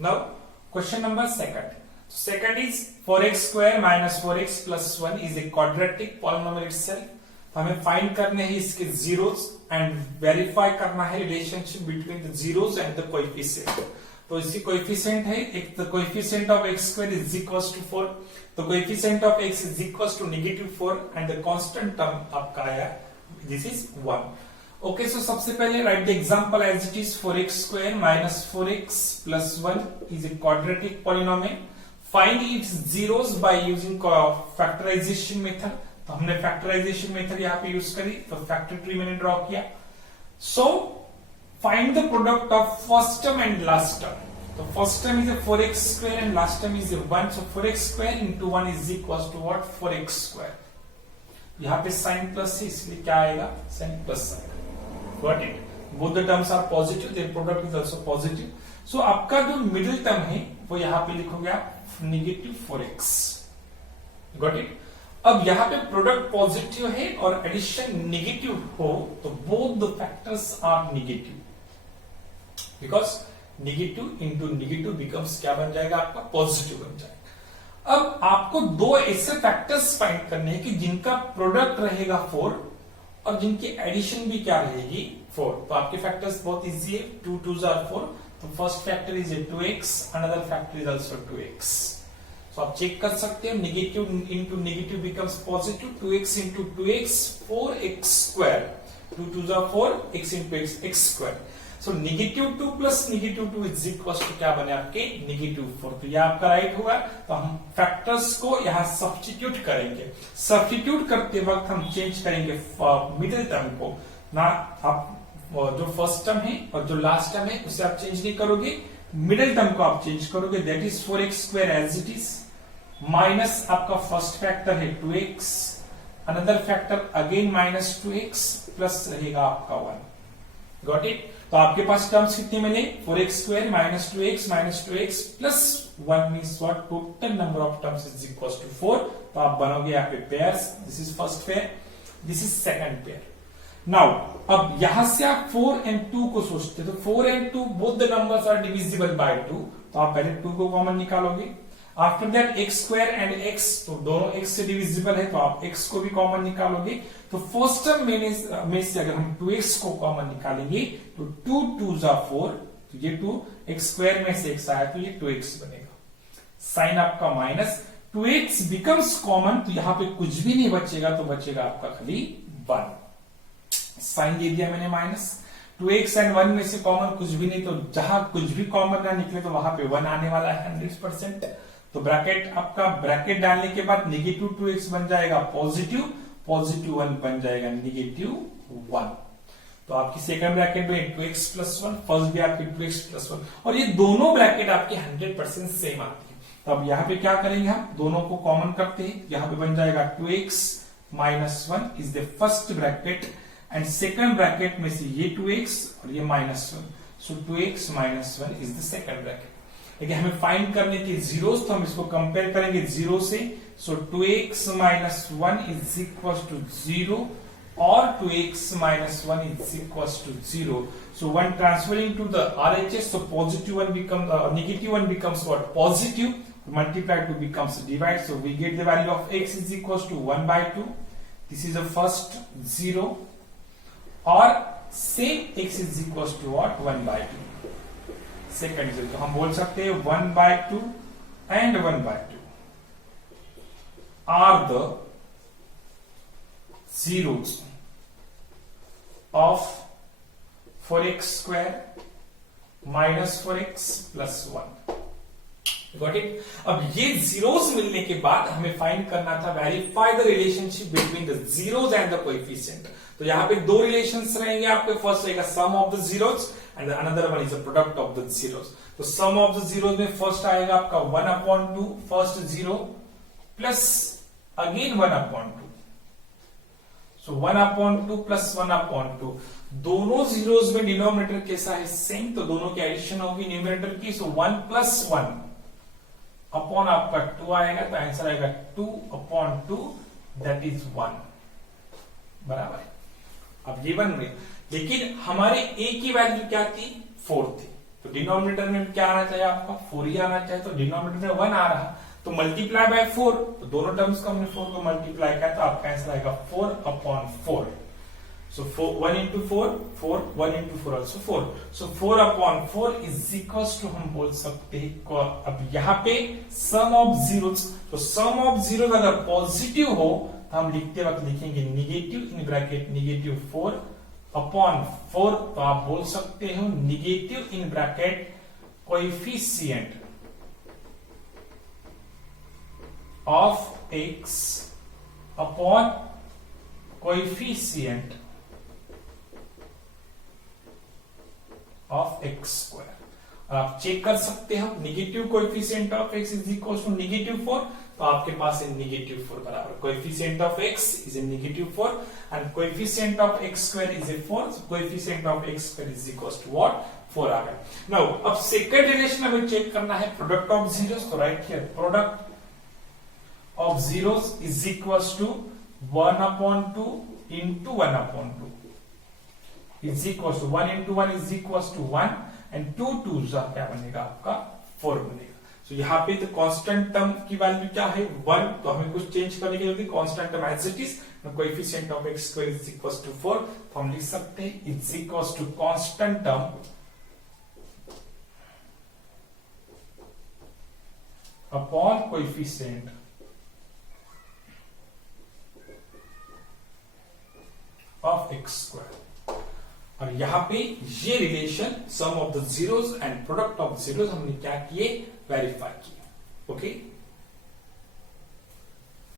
Now question number second is 4x square minus 4x plus 1 is a quadratic polynomial itself. तो हमें find करने हैं इसके zeros and verify करना है relationship between the zeros and the coefficient. तो इसकी कोएफिशिएंट है एक, the coefficient of x square is equals to 4, the coefficient of x is equals to -4 and the constant term आपका आया दिस इज 1। ओके, सो सबसे पहले right the example as it is 4x square minus 4x plus 1 is a quadratic polynomial. Find its zeros by using factorization method. तो हमने factorisation method यहाँ पे use करी, तो फैक्टर ट्री मैंने draw किया। So find the product of first term and last term. तो first term is 4x square and last term is 1, so 4x square into 1 is equals to what? 4x square। यहाँ पे sign plus है इसलिए क्या आएगा? Sign plus आएगा। Got it? Both the terms are positive, their product is also positive. So आपका जो middle term है वो यहाँ पे लिखोगे आप -4x। Got it? अब यहाँ पे प्रोडक्ट पॉजिटिव है और एडिशन नेगेटिव हो तो both the factors are negative, because negative into negative becomes क्या बन जाएगा? आपका पॉजिटिव बन जाएगा। अब आपको दो ऐसे फैक्टर्स फाइंड करने हैं कि जिनका प्रोडक्ट रहेगा 4 और जिनकी एडिशन भी क्या रहेगी? 4। तो आपके फैक्टर्स बहुत इजी है, 2 2s are 4। तो first factor is 2x, another factor is also 2x। तो आप चेक कर सकते हैं, negative into negative becomes positive, 2x into 2x 4x square, 2 2s are 4, x into x square. So -2 plus -2 is equal to क्या बने आपके? -4। तो यह आपका राइट होगा। तो हम फैक्टर्स को यहां सब्स्टिट्यूट करेंगे। सब्स्टिट्यूट करते वक्त हम चेंज करेंगे मिडिल टर्म को ना, आप जो फर्स्ट टर्म है और जो लास्ट टर्म है उसे आप चेंज नहीं करोगे, मिडिल टर्म को आप चेंज करोगे। That is 4x square as it is minus आपका फर्स्ट फैक्टर है 2x, another factor again -2x plus रहेगा आपका 1। Got it? तो आपके पास टर्म्स कितने मिले? 4x square -2x plus 1 means what? Total number of terms is equal to 4। तो आप बनोगे यहाँ पे pairs. This is first pair, this is second pair. Now अब यहां से आप 4 and 2 को सोचते हो, तो 4 and 2 both the numbers are divisible by 2। तो आप पहले 2 को कॉमन निकालोगे। After that x square and x, तो दोनों x से डिविजिबल है तो आप x को भी कॉमन निकालोगे। तो फर्स्ट टर्म में से अगर हम 2x को कॉमन निकालेंगे तो 2 2s are 4, तो ये 2, x स्क्वायर में से x आया तो ये 2x बनेगा। साइन आपका माइनस, 2x बिकम्स कॉमन, तो यहां पे कुछ भी नहीं बचेगा, तो बचेगा आपका खाली 1। साइन दे दिया मैंने माइनस, 2x एंड 1 में से कॉमन कुछ भी नहीं, तो जहां कुछ भी कॉमन ना निकले तो वहां पे 1 आने वाला है 100%। तो ब्रैकेट आपका, ब्रैकेट डालने के बाद -2x बन जाएगा पॉजिटिव, +1 बन जाएगा -1। तो आपकी सेकंड ब्रैकेट में 2x प्लस 1, फर्स्ट भी आपकी 2x प्लस 1, और ये दोनों ब्रैकेट आपकी 100% सेम आती है। तो अब यहाँ पे क्या करेंगे? हम दोनों को कॉमन करते हैं। यहाँ पे बन जाएगा 2x - 1 is the first bracket and second bracket में से ये 2x और ये -1, सो 2x - 1 is the second bracket. लेकिन हमें फाइंड करने की जीरोस, तो हम इसको कंपेयर करेंगे जीरो से। सो 2x - 1 इज इक्वल टू 0 और 2x - 1 is equal to 0। So 1 transferring to the RHS, so +1 becomes -1 becomes what? Positive. Multiply 2 becomes divide, so we get the value of x is equals to 1/2. This is the first 0, और same x is equals to what? 1/2। Second 0, तो हम बोल सकते हैं 1/2 and 1/2 are the zeros of 4x square minus 4x plus 1। Got it? अब ये zeros मिलने के बाद हमें फाइंड करना था, verify the relationship between the zeros and the coefficient. तो यहाँ पे दो रिलेशंस रहेंगे आपके, फर्स्ट रहेगा sum of the zeros and another one is the product of the zeros. तो सम ऑफ द जीरोस में फर्स्ट आएगा आपका 1/2 first zero plus again 1/2, so 1/2 plus 1/2। दोनों जीरोस में डिनोमिनेटर कैसा है? सेम, तो दोनों की एडिशन होगी न्यूमरेटर की। सो 1 + 1 अपॉन आपका 2 आएगा, तो आंसर आएगा 2/2 दैट इज 1। बराबर है। अब ये 1 में, लेकिन हमारे a की वैल्यू क्या थी? 4 थी। तो डिनोमिनेटर में क्या आना चाहिए आपका 4 ही आना चाहिए, तो डिनोमिनेटर में 1 आ रहा, तो मल्टीप्लाई बाय 4, तो दोनों टर्म्स को हमने 4 को मल्टीप्लाई किया तो आपका आंसर आएगा 4/4. So 1 into 4, 4, 1 into 4 also 4. So 4/4 is equals to हम बोल सकते हैं, अब यहाँ पे सम ऑफ जीरोस, तो सम ऑफ जीरोस अगर पॉजिटिव हो तो हम लिखते वक्त लिखेंगे निगेटिव इन ब्रैकेट निगेटिव 4/4, तो आप बोल सकते हो negative in bracket coefficient of x upon coefficient of x square. और आप चेक कर सकते हो negative coefficient of x is equal to -4, तो आपके पास है -4 बराबर coefficient of x is a -4 and coefficient of x square is a 4, so coefficient of x square is equal to what 4 आ गया. नाउ अब सेकंड रिलेशन हमें चेक करना है प्रोडक्ट ऑफ जीरोस, तो right here product of zeros is equal to 1/2 into 1/2 is equals to 1 into 1 is equals to 1 and 2 2s क्या बनेगा आपका 4 बनेगा. So यहाँ पे तो कांस्टेंट टर्म की वैल्यू क्या है 1, तो हमें कुछ चेंज करने की जरूरत है, constant term as it is, coefficient of x square is equals to 4, तो हम लिख सकते हैं is equals to constant term upon coefficient of x square. और यहाँ पे ये relation sum of the zeros and product of zeros हमने क्या किए वेरीफाई किए. ओके